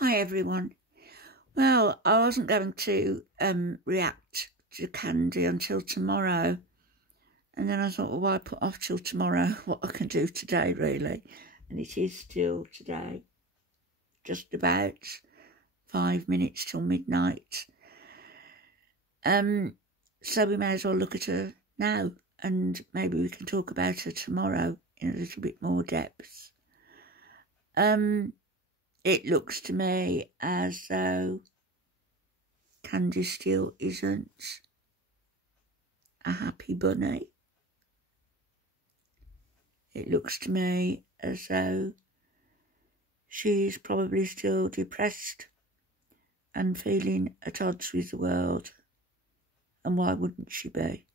Hi everyone. Well, I wasn't going to react to Candy until tomorrow, and then I thought, well, why put off till tomorrow what I can do today, really? And it is still today, just about 5 minutes till midnight. So we may as well look at her now, and maybe we can talk about her tomorrow in a little bit more depth. It looks to me as though Candy still isn't a happy bunny. It looks to me as though she's probably still depressed and feeling at odds with the world. And why wouldn't she be?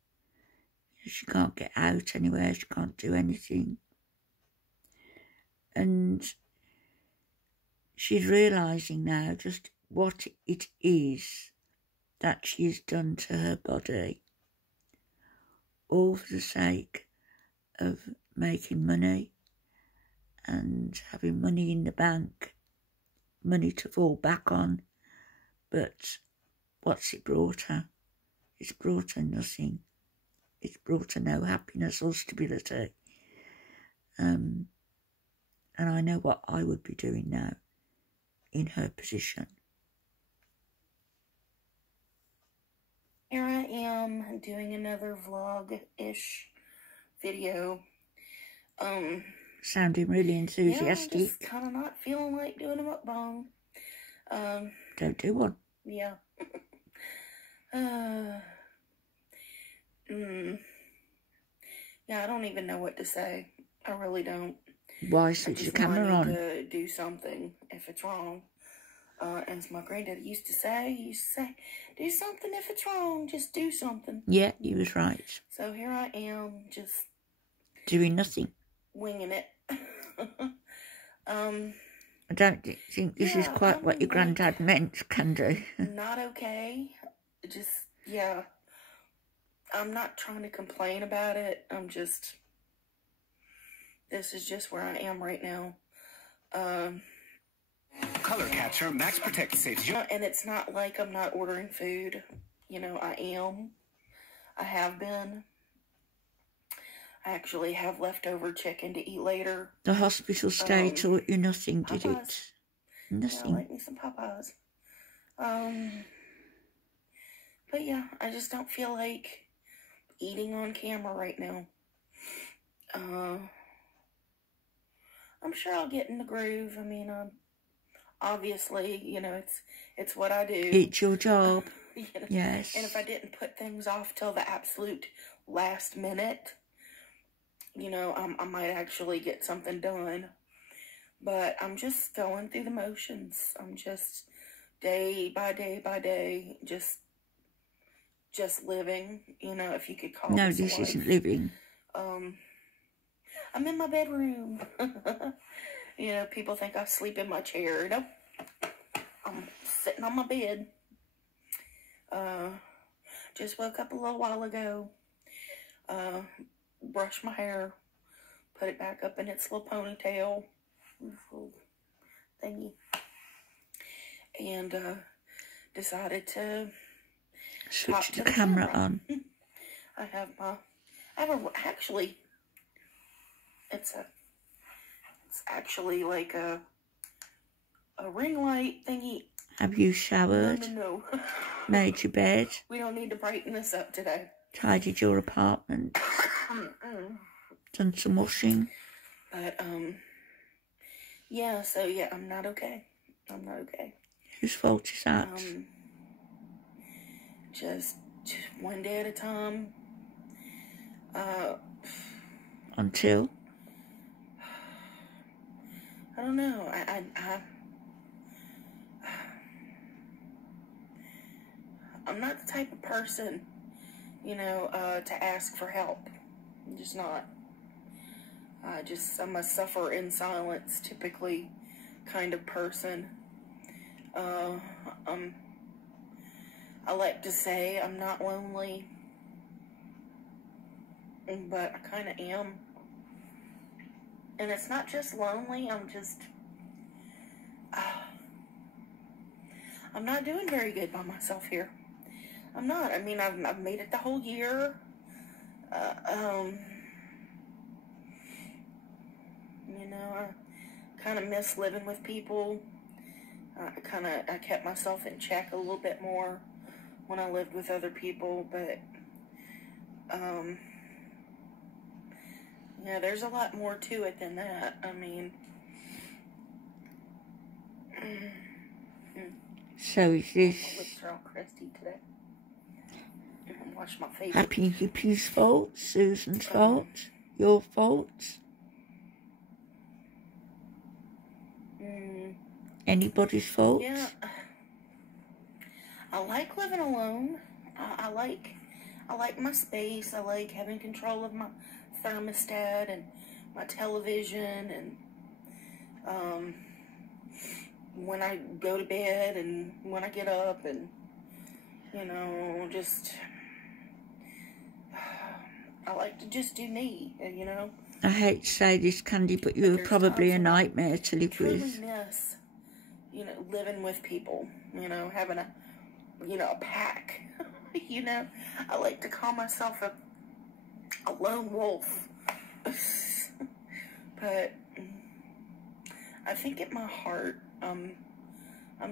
She can't get out anywhere, she can't do anything. And she's realising now just what it is that she's done to her body, all for the sake of making money and having money in the bank, money to fall back on. But what's it brought her? It's brought her nothing. It's brought her no happiness or stability. And I know what I would be doing now in her position. Here I am doing another vlog-ish video. Sounding really enthusiastic. Yeah, I'm just kind of not feeling like doing a mukbang. Don't do one. Yeah. Yeah, I don't even know what to say. I really don't. Why switch the camera on? To do something if it's wrong. As my granddad used to say, do something if it's wrong, just do something. Yeah, he was right. So here I am, just doing nothing. Winging it. I don't think this is quite what your granddad meant, Candy. Not okay. Just, yeah. I'm not trying to complain about it. This is just where I am right now. Color Catcher Max Protect saves you. And it's not like I'm not ordering food. You know, I am. I have been. I actually have leftover chicken to eat later. The hospital stay taught you nothing, did Popeyes. it? Nothing. Yeah, I like me some Popeyes. But yeah, I just don't feel like eating on camera right now. I'm sure I'll get in the groove. I mean, obviously, you know, it's what I do. It's your job. You know? Yes. And if I didn't put things off till the absolute last minute, you know, I might actually get something done. But I'm just going through the motions. I'm just day by day by day, just living, you know, if you could call it. No, this isn't living. I'm in my bedroom. You know, people think I sleep in my chair. Nope. I'm sitting on my bed. Just woke up a little while ago. Brushed my hair. Put it back up in its little ponytail. Little thingy. And decided to switch the camera on. I have actually, it's actually like a ring light thingy. Have you showered? No. Made your bed? We don't need to brighten this up today. Tidied your apartment? Done some washing? But, yeah, so yeah, I'm not okay. I'm not okay. Whose fault is that? Just one day at a time. Until? I don't know. I'm not the type of person, you know, to ask for help. I'm just not. I'm a suffer in silence, typically, kind of person. I like to say I'm not lonely, but I kind of am. And it's not just lonely, I'm just, I'm not doing very good by myself here. I'm not. I mean, I've made it the whole year. You know, I kind of miss living with people. I kept myself in check a little bit more when I lived with other people, but, yeah, there's a lot more to it than that. I mean, so is this my lips are all crusty today. I wash my face. Happy Hippie's fault? Susan's fault? Your fault? Anybody's fault? Yeah. I like living alone. I like my space. I like having control of my thermostat and my television, and when I go to bed and when I get up, and you know, just I like to just do me, you know. I hate to say this, Candy, but you're probably a nightmare to live truly with. miss, you know, living with people, you know, having a pack. You know, I like to call myself a lone wolf. But I think at my heart, I'm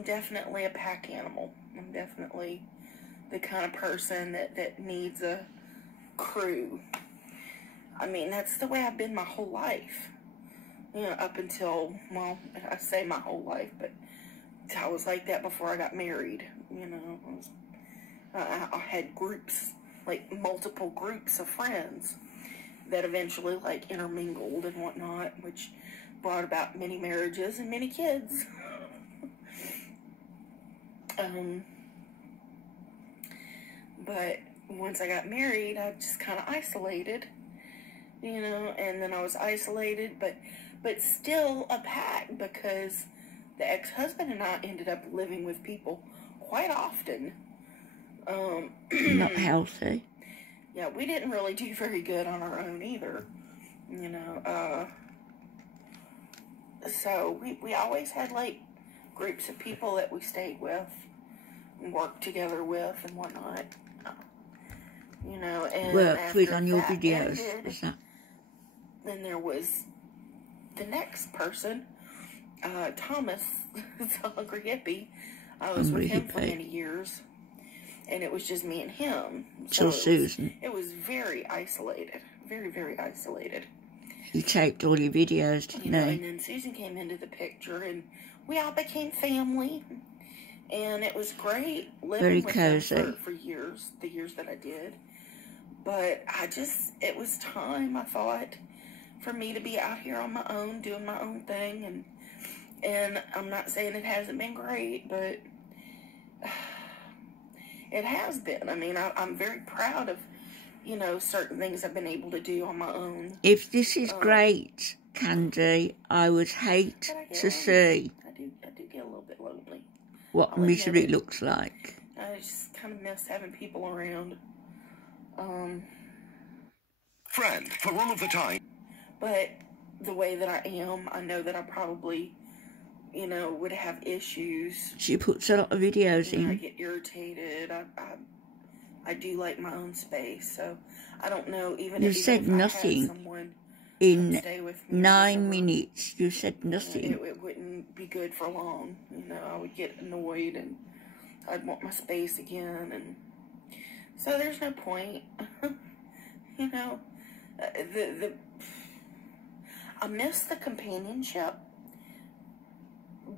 definitely a pack animal. I'm definitely the kind of person that needs a crew. I mean, that's the way I've been my whole life. You know, up until, well, I say my whole life, but I was like that before I got married. You know, I had groups, like multiple groups of friends that eventually like intermingled and whatnot, which brought about many marriages and many kids. But once I got married, I just kind of isolated, you know, and then I was isolated, but still a pack, because the ex-husband and I ended up living with people quite often. Not healthy. Yeah, we didn't really do very good on our own either, you know. So we always had like groups of people that we stayed with and worked together with and whatnot. You know, and Worked with on your that videos. ended, Is that? then there was the next person, Thomas, the Hungry Hippie. I was with him for many years, and it was just me and him. So Susan. It was very isolated, very, very isolated. He taped all your videos, didn't You know, he? and then Susan came into the picture, and we all became family, and it was great living with him for years, the years that I did. But it was time, I thought, for me to be out here on my own, doing my own thing, and I'm not saying it hasn't been great, but it has been. I mean, I'm very proud of, you know, certain things I've been able to do on my own. If this is great, Candy, I would hate to see. I do get a little bit lonely. What misery looks like. I just kind of miss having people around. Friend for all of the time. But the way that I am, I know that I probably, you know, would have issues. She puts a lot of videos in. I get irritated. I do like my own space, so I don't know. Even you said nothing in 9 minutes. You said nothing. It wouldn't be good for long. You know, I would get annoyed and I'd want my space again, and so there's no point. You know, I miss the companionship,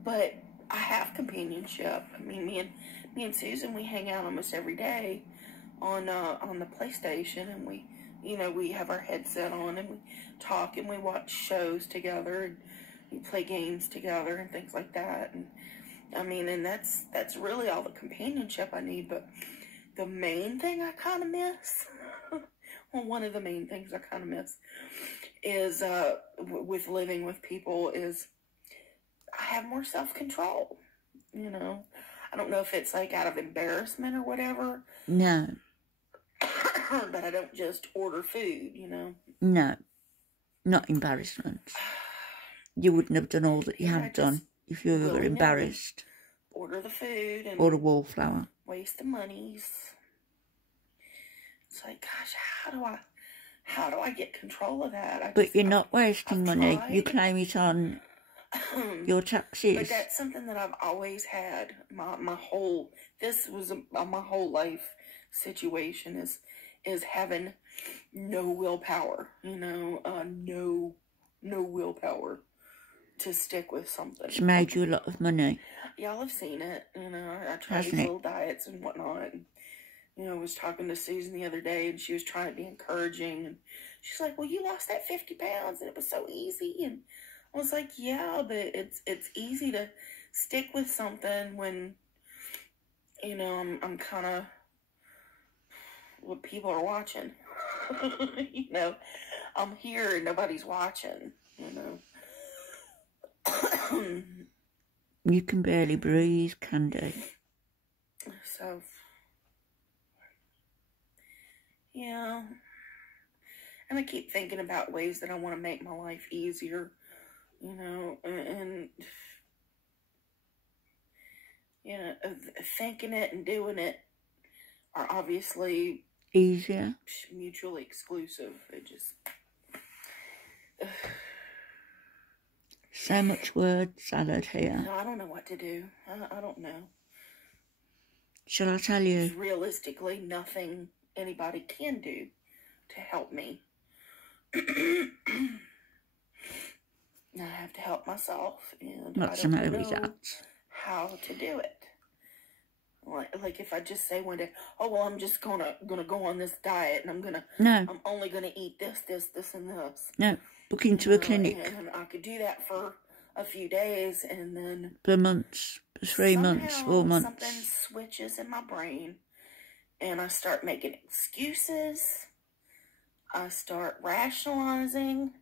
but I have companionship. I mean, me and Susan, we hang out almost every day on the PlayStation, and we have our headset on and we talk and we watch shows together and we play games together and things like that. And I mean, and that's really all the companionship I need. But the main thing I kind of miss, well, one of the main things I kind of miss is with living with people is I have more self-control. You know, I don't know if it's like out of embarrassment or whatever. No. But I don't just order food, you know. No, not embarrassment. You wouldn't have done all that you have done if you were embarrassed. order the food and or the wallflower. waste the monies. It's like, gosh, how do I get control of that? But you're not wasting I've money. tried. You claim it on your taxes. But that's something that I've always had. My whole life situation is having no willpower. You know, no willpower to stick with something. It's made you a lot of money. Y'all have seen it. You know, I try Hasn't these it? little diets and whatnot. And, you know, I was talking to Susan the other day, and she was trying to be encouraging, and she's like, "Well, you lost that 50 pounds, and it was so easy." And I was like, "Yeah, but it's easy to stick with something when, you know, I'm kind of what people are watching. You know, I'm here and nobody's watching. You know." You can barely breathe, Candy. So, yeah. And I keep thinking about ways that I want to make my life easier, you know, and you know, thinking it and doing it are obviously Easier. mutually exclusive. It just... So much word salad here. I don't know what to do. I don't know. Shall I tell you? There's realistically nothing anybody can do to help me. I have to help myself, and What's I the don't matter with know that? how to do it. Like if I just say one day, "Oh well, I'm just gonna go on this diet, and I'm only gonna eat this, and this." No, book into a clinic. And I could do that for a few days, and then for months, for 3 months, 4 months. Something switches in my brain, and I start making excuses. I start rationalizing.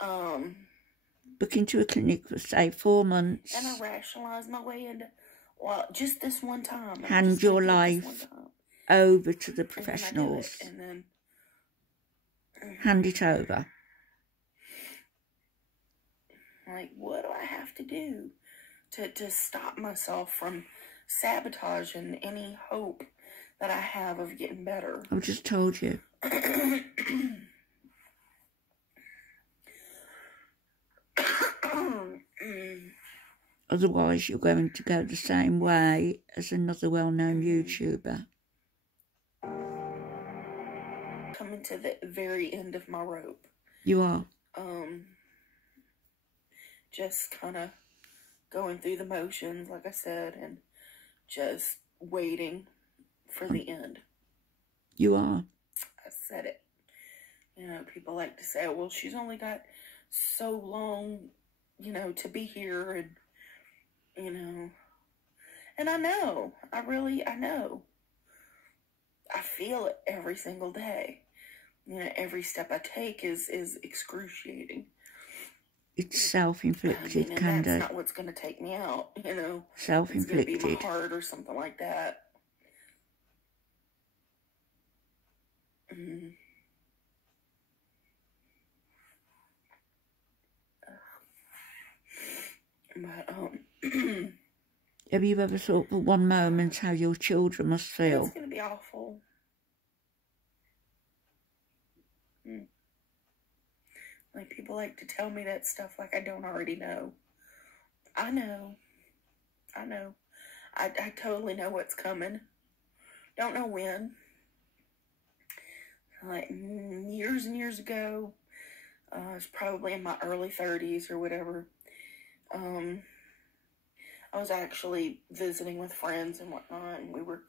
Book into a clinic for, say, 4 months. And I rationalize my way into, well, just this one time. Hand your life over to the professionals. And then hand it over. Like, what do I have to do to stop myself from sabotaging any hope that I have of getting better? I've just told you. Otherwise, you're going to go the same way as another well-known YouTuber. Coming to the very end of my rope. You are. Just kind of going through the motions, like I said, and just waiting for the end. You are. I said it. You know, people like to say, well, she's only got so long, you know, to be here, and, you know, and I know, I know. I feel it every single day. You know, every step I take is excruciating. It's self-inflicted, Candy. That's not what's going to take me out, you know. Self-inflicted. It's going to be my heart or something like that. But, have you ever thought for one moment how your children must feel? It's going to be awful. Like, people like to tell me that stuff like I don't already know. I know. I totally know what's coming. Don't know when. Like, years and years ago, I was probably in my early 30s or whatever. I was actually visiting with friends and whatnot, and we were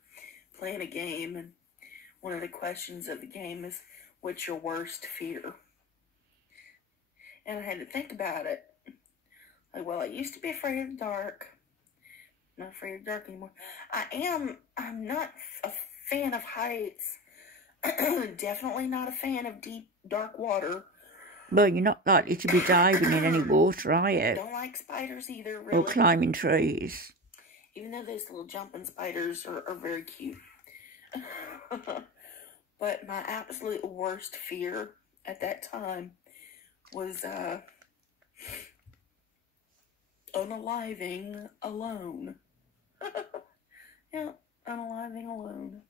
playing a game, and one of the questions of the game is, what's your worst fear? And I had to think about it. Like, well, I used to be afraid of the dark. I'm not afraid of the dark anymore. I'm not a fan of heights. Definitely not a fan of deep, dark water. Well, you're not likely to be diving in any water, are you? Don't like spiders either, really. Or climbing trees. Even though those little jumping spiders are very cute. But my absolute worst fear at that time was unaliving alone. Yeah, unaliving alone.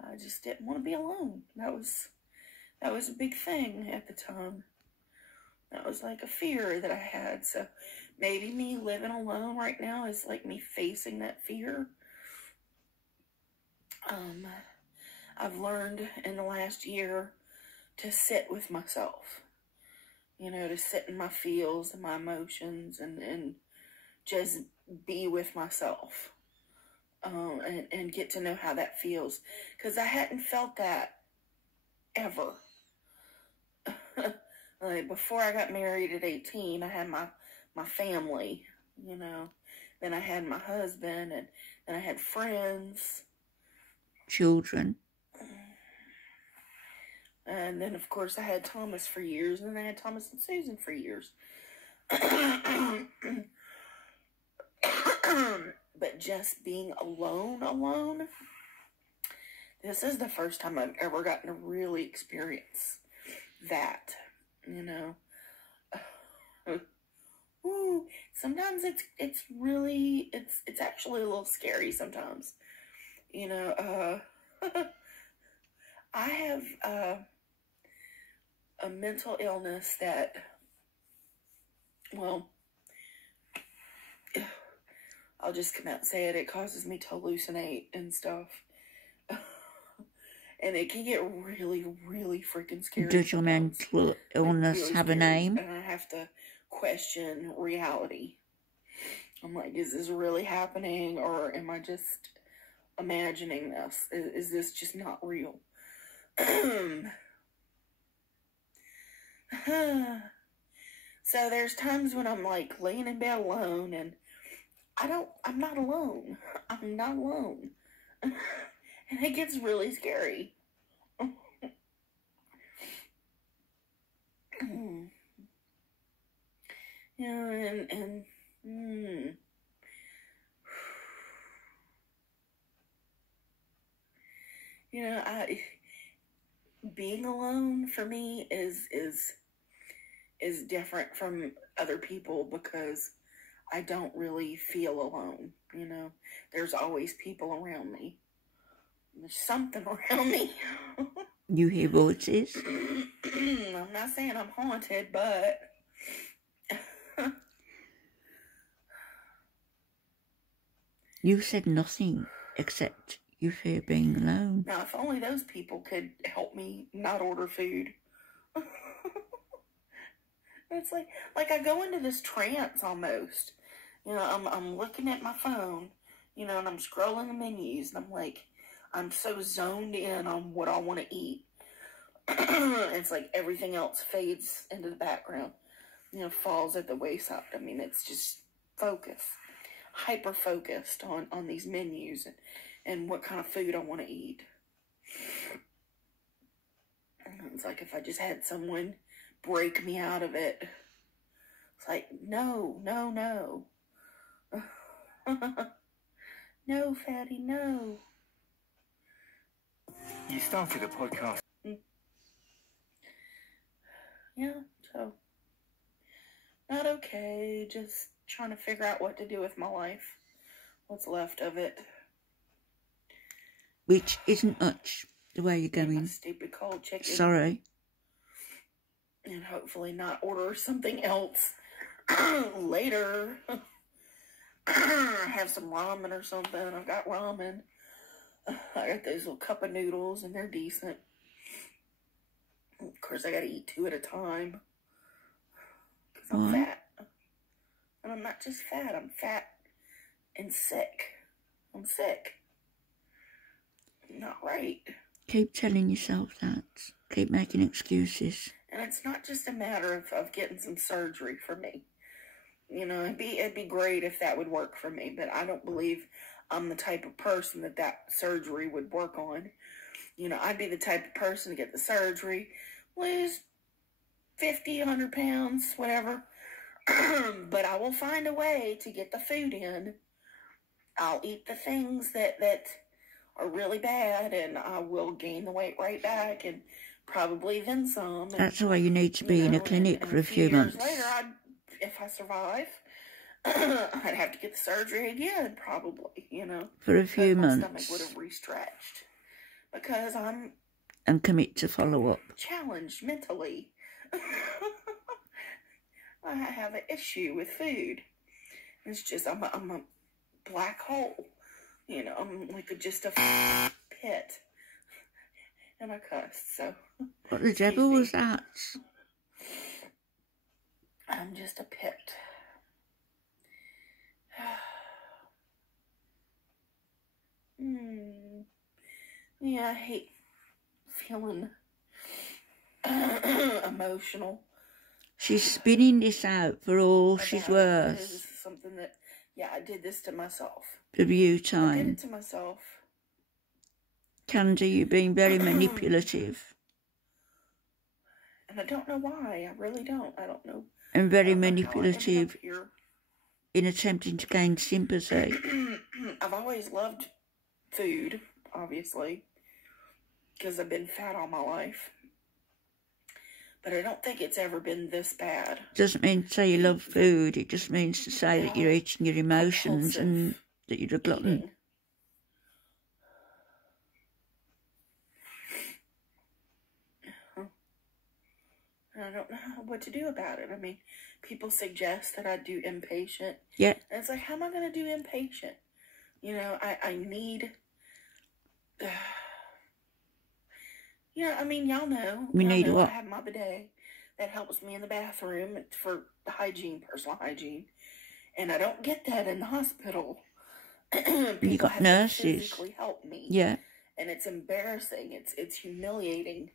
I just didn't want to be alone. That was a big thing at the time. That was like a fear that I had. So maybe me living alone right now is like me facing that fear. I've learned in the last year to sit with myself. You know, to sit in my feels and my emotions and just be with myself. And get to know how that feels. Because I hadn't felt that ever. Like before I got married at 18, I had my family, you know. Then I had my husband, and then I had friends. Children. And then, of course, I had Thomas for years, and then I had Thomas and Susan for years. But just being alone, this is the first time I've ever gotten to really experience that, you know. Ooh, sometimes it's really, it's actually a little scary sometimes, you know. I have a mental illness that, well, I'll just come out and say it. It causes me to hallucinate and stuff. And it can get really, really freaking scary. Does your mental illness really have scary. a name? And I have to question reality. I'm like, is this really happening? Or am I just imagining this? Is this just not real? So there's times when I'm like laying in bed alone, and I'm not alone. I'm not alone. And it gets really scary. You know, you know, being alone for me is different from other people because I don't really feel alone, you know. There's always people around me. There's something around me. You hear voices? I'm not saying I'm haunted, but You said nothing except you fear being alone. now if only those people could help me not order food. It's like I go into this trance almost. You know, I'm looking at my phone, you know, and I'm scrolling the menus, and I'm like, I'm so zoned in on what I want to eat. It's like everything else fades into the background, you know, falls at the wayside. I mean, it's just focus, hyper focused on these menus and what kind of food I want to eat. And it's like if I just had someone break me out of it. It's like, no. No, fatty, no. You started a podcast. Yeah, so not okay. Just trying to figure out what to do with my life. What's left of it. Which isn't much the way you're My going. stupid cold chicken. Sorry. And hopefully not order something else later. Have some ramen or something. I've got ramen. I got those little cup of noodles, and they're decent. Of course, I gotta eat 2 at a time. Because I'm fat. And I'm not just fat. I'm fat and sick. I'm sick. Not right. Keep telling yourself that. Keep making excuses. And it's not just a matter of getting some surgery for me. You know, it'd be great if that would work for me, but I don't believe I'm the type of person that surgery would work on. You know, I'd be the type of person to get the surgery, lose 50, 100 pounds, whatever. But I will find a way to get the food in. I'll eat the things that are really bad, and I will gain the weight right back, and probably then some. And, that's why you need to be in a clinic for a few months. Years later, if I survive, I'd have to get the surgery again, probably, you know. For a few my months. stomach would have restretched. Because I'm... And commit to follow up. Challenged mentally. I have an issue with food. It's just, I'm a black hole. You know, I'm like just a pit. And I cussed, so... What the devil was that? I'm just a pit. Yeah, I hate feeling emotional. She's spinning this out for all she's worth. This is something that, yeah, I did this to myself. For you I did time. it to myself. Candy, you're being very manipulative. And I don't know why. I really don't. I don't know. And very I don't know how I ended manipulative up here. in attempting to gain sympathy. I've always loved food, obviously, because I've been fat all my life. But I don't think it's ever been this bad. Doesn't mean to say you love food. It just means to say that you're eating your emotions and that you're a glutton. Eating. I don't know what to do about it. I mean, people suggest that I do inpatient. Yeah. And it's like, how am I going to do inpatient? You know, I need... yeah, I mean, y'all know. We need what? I have my bidet that helps me in the bathroom for hygiene, personal hygiene. And I don't get that in the hospital. You got nurses. To physically help me. Yeah. And it's embarrassing. It's humiliating.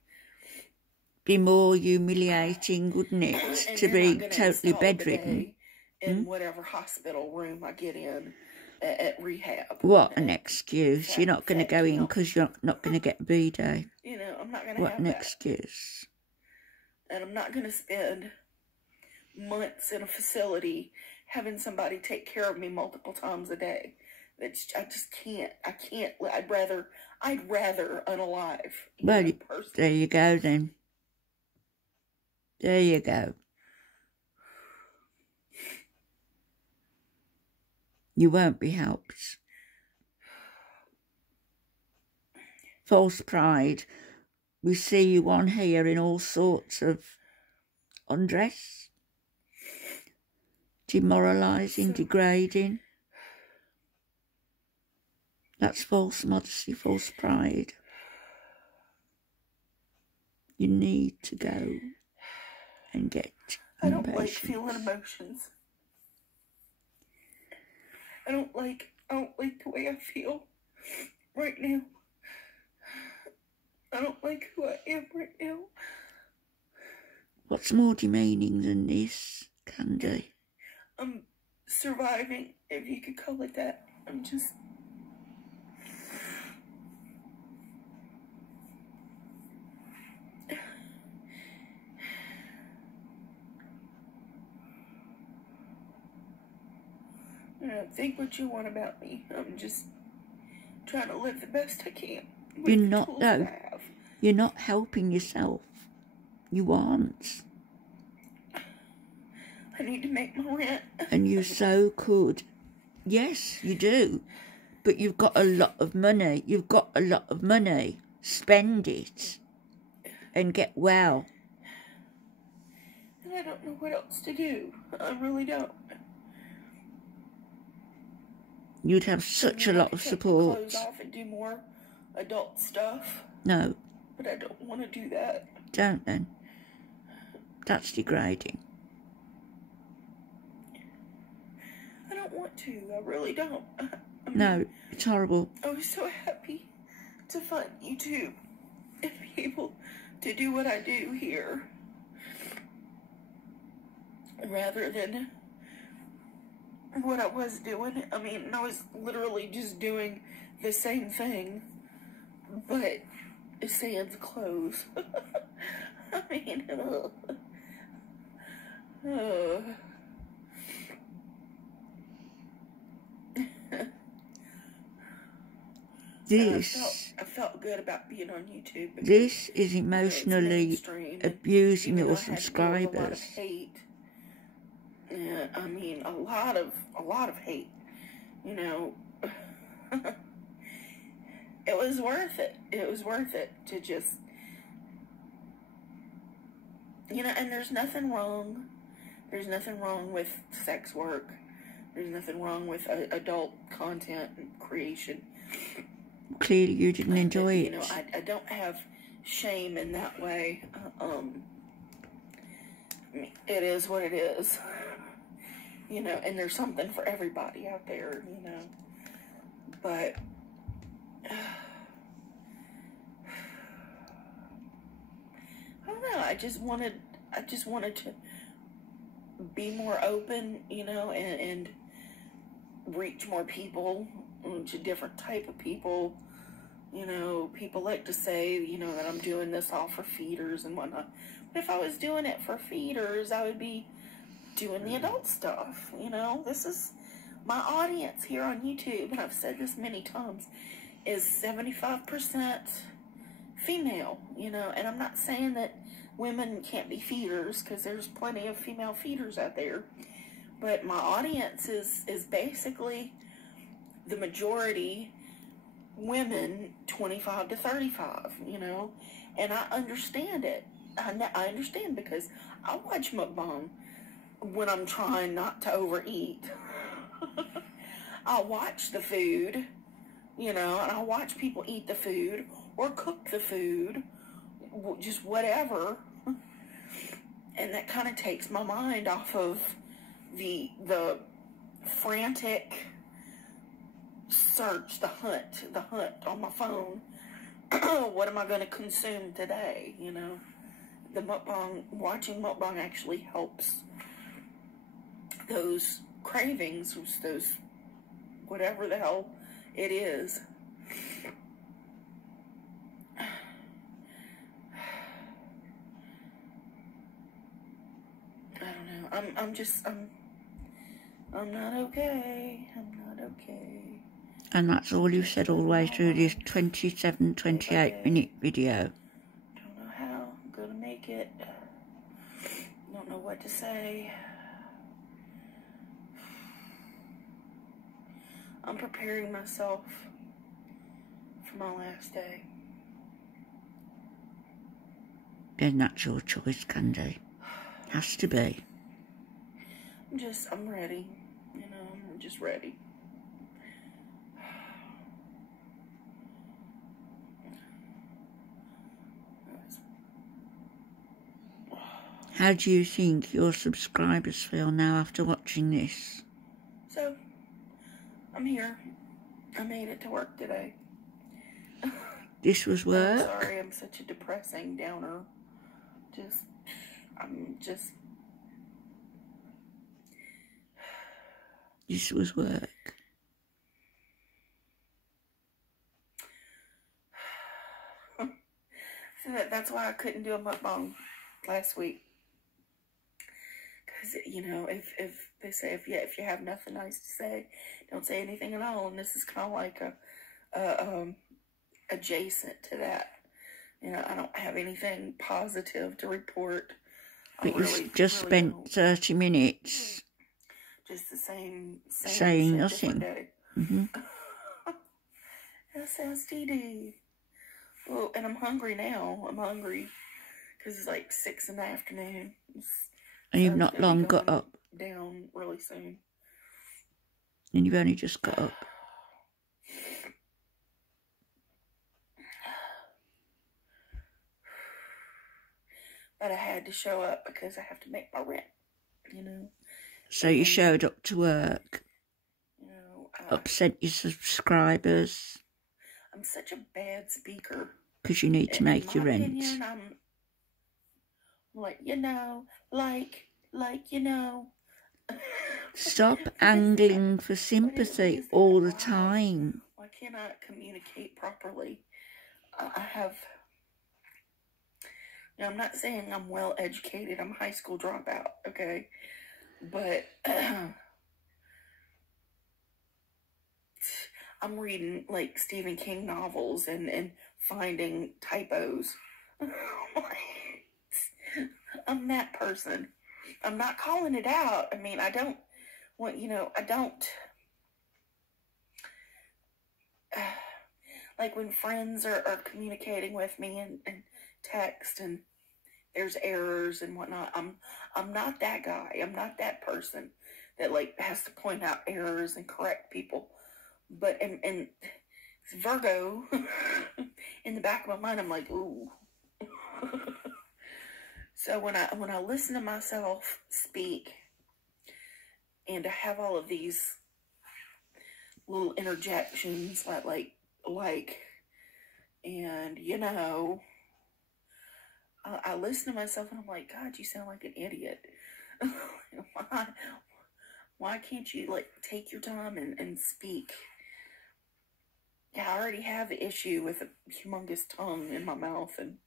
Be more humiliating, wouldn't it, to be totally bedridden? In whatever hospital room I get in at rehab. What an excuse. You're not going to go in because you're not going to get a bidet. You know, I'm not going to What have an that. excuse. And I'm not going to spend months in a facility having somebody take care of me multiple times a day. I just can't. I can't. I'd rather unalive. Well, there you go then. There you go. You won't be helped. False pride. We see you on here in all sorts of undress, demoralising, degrading. That's false modesty, false pride. You need to go and get I don't inpatient. like feeling emotions. I don't like the way I feel right now. I don't like who I am right now. What's more demeaning than this, Candy? I'm surviving, if you could call it that. I'm just... think what you want about me. I'm just trying to live the best I can. You're not, though. You're not helping yourself. You aren't. I need to make my rent. And you so could. Yes, you do. But you've got a lot of money. You've got a lot of money. Spend it. And get well. And I don't know what else to do. I really don't. You'd have such a lot of support. Close off and do more adult stuff. No. But I don't want to do that. Don't then. That's degrading. I don't want to. I really don't. I mean, no, it's horrible. I was so happy to find YouTube and be able to do what I do here. Rather than what I was doing. I mean, I was literally just doing the same thing, but sans clothes. I mean, This, I felt good about being on YouTube. This is emotionally abusing your subscribers. Yeah, I mean, a lot of hate, you know. It was worth it. It was worth it to just, you know, and there's nothing wrong. There's nothing wrong with sex work. There's nothing wrong with adult content and creation. Clearly you didn't enjoy it. You know, I don't have shame in that way. I mean, it is what it is. You know, and there's something for everybody out there, you know. But I don't know, I just wanted to be more open, you know, and reach more people, to different type of people. You know, people like to say, you know, that I'm doing this all for feeders and whatnot. But if I was doing it for feeders, I would be doing the adult stuff, you know. This is my audience here on YouTube, and I've said this many times, is 75% female, you know. And I'm not saying that women can't be feeders, because there's plenty of female feeders out there. But my audience is basically the majority women 25 to 35, you know. And I understand it. I understand, because I watch mukbang when I'm trying not to overeat. I watch the food, you know, and I watch people eat the food or cook the food, just whatever. And that kind of takes my mind off of the frantic search, the hunt on my phone. What am I going to consume today, you know? The mukbang, watching mukbang actually helps those cravings, those, whatever the hell it is. I don't know. I'm not okay. I'm not okay. And that's all you've said all the way through this 28-minute video. Don't know how I'm gonna make it. Don't know what to say. I'm preparing myself for my last day. Then that's your choice, Candy. Has to be. I'm ready. You know, I'm just ready. How do you think your subscribers feel now after watching this? So, I'm here. I made it to work today. This was work? I'm sorry, I'm such a depressing downer. This was work. So that's why I couldn't do a mukbang last week. Because, you know, if they say, if you have nothing nice to say, don't say anything at all. And this is kind of like adjacent to that. You know, I don't have anything positive to report. But you just spent 30 minutes just the same saying nothing. Mm-hmm. SSDD. Well, and I'm hungry now. I'm hungry because it's like 6 in the afternoon. And you've not long got up. Down really soon. And you've only just got up. But I had to show up because I have to make my rent, you know. So you showed up to work. You know, upset your subscribers. I'm such a bad speaker. Because you need to make your rent. Opinion, I'm like, you know, you know. Stop angling for sympathy all the time. Why can't I communicate properly? I have, you know, I'm not saying I'm well educated. I'm a high school dropout, okay? But I'm reading like Stephen King novels and finding typos. I'm that person. I'm not calling it out. I mean, I don't want, I don't, like when friends are communicating with me and text and there's errors and whatnot. I'm not that guy. I'm not that person that like has to point out errors and correct people. But and Virgo, in the back of my mind, I'm like, ooh. So when I listen to myself speak, and I have all of these little interjections like, and I listen to myself and I'm like, God, you sound like an idiot. Why can't you like take your time and speak? Yeah, I already have the issue with a humongous tongue in my mouth, and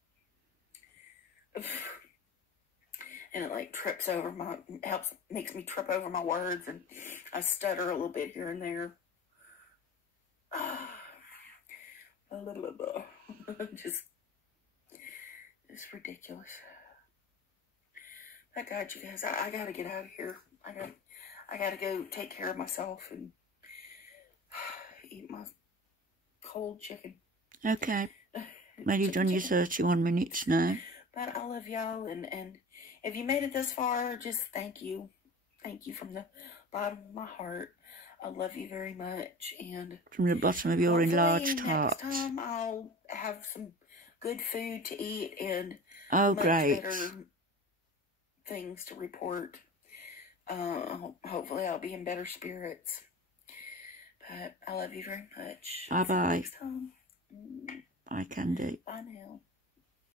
it like makes me trip over my words, and I stutter a little bit here and there. Just, it's ridiculous. But God, you guys, I gotta get out of here. I gotta go take care of myself and eat my cold chicken. Okay. Well, you've done your 31 minutes now. But I love y'all, and if you made it this far, just thank you. Thank you from the bottom of my heart. I love you very much, and from the bottom of your enlarged heart. Next time I'll have some good food to eat and much better things to report. Hopefully I'll be in better spirits. But I love you very much. Bye bye. Next time. Bye, Candy. Bye now.